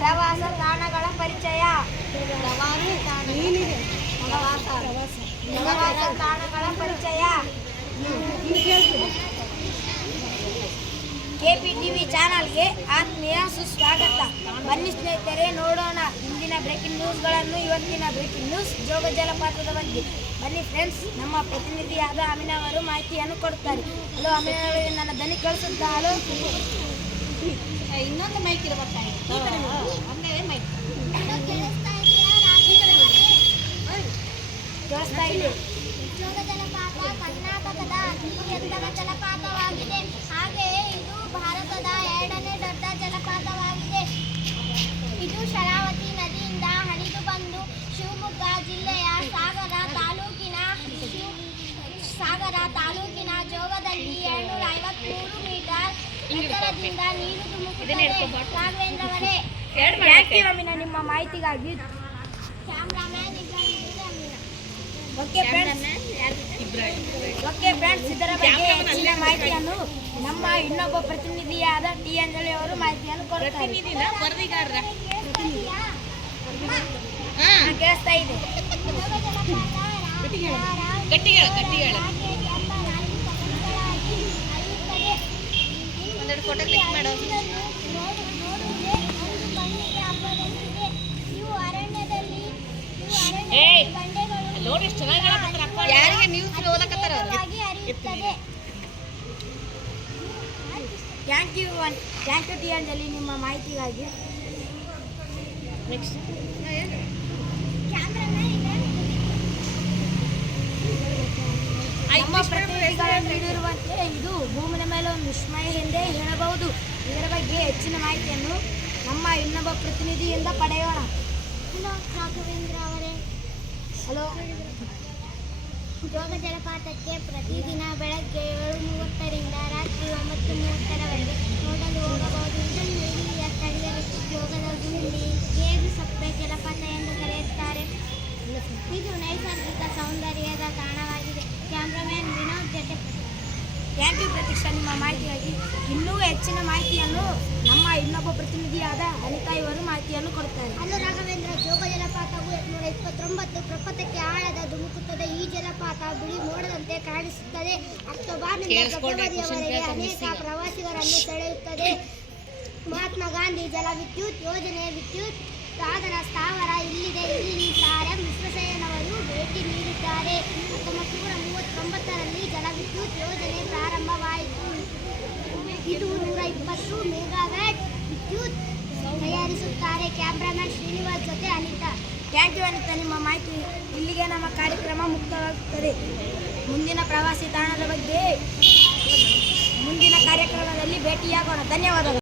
ಪ್ರವಾಸ ತಾಣಗಳ ಪರಿಚಯ. ಪ್ರವಾಸ ತಾಣಗಳ ಪರಿಚಯ. KPTV ಚಾನಲ್ಗೆ ಆತ್ಮೀಯ ಸುಸ್ವಾಗತ. ಬನ್ನಿ ಸ್ನೇಹಿತರೆ, ನೋಡೋಣ ಇಂದಿನ ಬ್ರೇಕಿಂಗ್ ನ್ಯೂಸ್ಗಳನ್ನು. ಇವತ್ತಿನ ಬ್ರೇಕಿಂಗ್ ನ್ಯೂಸ್ ಜೋಗ ಜಲಪಾತದ ಬಗ್ಗೆ. ಬನ್ನಿ ಫ್ರೆಂಡ್ಸ್, ನಮ್ಮ ಪ್ರತಿನಿಧಿಯಾದ ಅಮಿನಾ ಅವರು ಮಾಹಿತಿಯನ್ನು ಕೊಡುತ್ತಾರೆ. ಹಲೋ ಅಮಿನಾ ಅವರೇ, ನನ್ನ ಧ್ವನಿ ಕೇಳಿಸುತ್ತಾ? ಹಲೋ, ಇನ್ನೊಂದು ಮೈಕ್ ಇರಬೇಕಾ? ಕೇಳಿಸ್ತಾ ಇದೆ. ಜೋಗ ಜಲಪಾತ ಕರ್ನಾಟಕದ ಅತಿ ಎತ್ತರದ ಜಲಪಾತವಾಗಿದೆ. ಹಾಗೆಯೇ ಇದು ಭಾರತದ ಎರಡನೇ ದೊಡ್ಡ ಜಲಪಾತವಾಗಿದೆ. ಇದು ಶರಾವತಿ ನದಿಯಿಂದ ಹರಿದು ಬಂದು ಶಿವಮೊಗ್ಗ ಜಿಲ್ಲೆಯ ಸಾಗರ ತಾಲೂಕಿನ ಜೋಗದಲ್ಲಿ 253 ಮೀಟರ್ ಎತ್ತರದಿಂದ ನೀರು ಧುಮುಕುತ್ತದೆ. ರಾಘವೇಂದ್ರ ಅವರೇ, ಅಮಿನಾ, ನಿಮ್ಮ ಮಾಹಿತಿಗಾಗಿ. ಕ್ಯಾಮ್ರಾಮನ್ ಓಕೆ ಫ್ರೆಂಡ್ಸ್, ಇದರ ಬಗ್ಗೆ ಹೆಚ್ಚಿನ ಮಾಹಿತಿಯನ್ನು ನಮ್ಮ ಇನ್ನೊಬ್ಬ ಪ್ರತಿನಿಧಿಯಾದ ಟಿ ಅಂಜಲಿ ಅವರು ಮಾಹಿತಿಯನ್ನು ಕೊಡುತ್ತಾರೆ. ಕೇಳಿಸ್ತಾ ಇದೆ. ಫೋಟೋ ಕ್ಲಿಕ್ ಮಾಡು. ಯಾರಿಗೆ ನ್ಯೂಸ್ ಓದಕತ್ತಾರ? ಥ್ಯಾಂಕ್ ಯು ಟಿ ಅಂಜಲಿ, ನಿಮ್ಮ ಮಾಹಿತಿಗಾಗಿ. ನೆಕ್ಸ್ಟ್, ನಮ್ಮ ಪ್ರತಿನಿಧಿಗಳು ನೀಡಿರುವಂತೆ ಇದು ಭೂಮಿಯ ಮೇಲೆ ಒಂದು ವಿಸ್ಮಯ ಎಂದೇ ಹೇಳಬಹುದು. ಇದರ ಬಗ್ಗೆ ಹೆಚ್ಚಿನ ಮಾಹಿತಿಯನ್ನು ನಮ್ಮ ಇನ್ನೊಬ್ಬ ಪ್ರತಿನಿಧಿಯಿಂದ ಪಡೆಯೋಣ. ಹಲೋ ರಾಘವೇಂದ್ರ ಅವರೇ. ಹಲೋ. ಜೋಗ ಜಲಪಾತಕ್ಕೆ ಪ್ರತಿದಿನ ಬೆಳಗ್ಗೆ 7:30ರಿಂದ ರಾತ್ರಿ 9:30ರವರೆಗೆ ನೋಡಲು ಹೋಗಬಹುದು. ಇದನ್ನು ಇಲ್ಲಿಯ ಸ್ಥಳೀಯರು ಜೋಗದ ಗುಂಡಿ, ಗೇರು ಸಪ್ಪೆ ಜಲಪಾತ ಎಂದು ಕರೆಯುತ್ತಾರೆ. ಇದು ನೈಸರ್ಗಿಕ ಸೌಂದರ್ಯದ ತಾಣವಾಗಿದೆ. ಕ್ಯಾಮ್ರಾಮನ್ ವಿನೋದ್ ಜೊತೆ. ಥ್ಯಾಂಕ್ ಯು ಪ್ರತೀಕ್ಷಾ, ನಿಮ್ಮ ಮಾಹಿತಿಗಾಗಿ. ಇನ್ನೂ ಹೆಚ್ಚಿನ ಮಾಹಿತಿಯನ್ನು ನಮ್ಮ ಇನ್ನೊಬ್ಬ ಪ್ರತಿನಿಧಿಯಾದ ಅನಿತಾ ಇವರು ಮಾಹಿತಿಯನ್ನು ಕೊಡುತ್ತಾರೆ. ಹಲೋ ರಾಘವೇಂದ್ರ, ಜೋಗ ಜಲಪಾತವು 729 ಪ್ರಪಥಕ್ಕೆ ಆಳದ ಧುಮುಕುತ್ತದೆ. ಈ ಜಲಪಾತ ಬಿಳಿ ಮೋಡದಂತೆ ಕಾಣಿಸುತ್ತದೆ. ಅಕ್ಟೋಬರ್ನಿಂದ ಫೆಬ್ರವರಿಯವರೆಗೆ ಅನೇಕ ಪ್ರವಾಸಿಗರನ್ನು ಸೆಳೆಯುತ್ತದೆ. ಮಹಾತ್ಮ ಗಾಂಧಿ ಜಲವಿದ್ಯುತ್ ಯೋಜನೆ ವಿದ್ಯುತ್ ಸಾಧನ ಸ್ಥಾವರ ಇಲ್ಲಿದೆ. ಇಲ್ಲಿ ಸಾರಂ ವಿಶ್ವೇಶ್ವರಯ್ಯನವರು ಭೇಟಿ ನೀಡಿದ್ದಾರೆ. 1939ರಲ್ಲಿ ಜಲವಿದ್ಯುತ್ ಯೋಜನೆ ಪ್ರಾರಂಭವಾಯಿತು. ಇದು 120 ಮೆಗಾವ್ಯಾಟ್ ವಿದ್ಯುತ್ ತಯಾರಿಸುತ್ತಾರೆ. ಕ್ಯಾಮ್ರಾಮನ್ ಶ್ರೀನಿವಾಸ್ ಜೊತೆ ಅನಿತಾ. ಥ್ಯಾಂಕ್ ಯು ಅನಿತಾ, ನಿಮ್ಮ ಮಾಹಿತಿ. ಇಲ್ಲಿಗೆ ನಮ್ಮ ಕಾರ್ಯಕ್ರಮ ಮುಕ್ತವಾಗುತ್ತದೆ. ಮುಂದಿನ ಪ್ರವಾಸಿ ತಾಣದ ಬಗ್ಗೆ ಮುಂದಿನ ಕಾರ್ಯಕ್ರಮದಲ್ಲಿ ಭೇಟಿಯಾಗೋಣ. ಧನ್ಯವಾದಗಳು.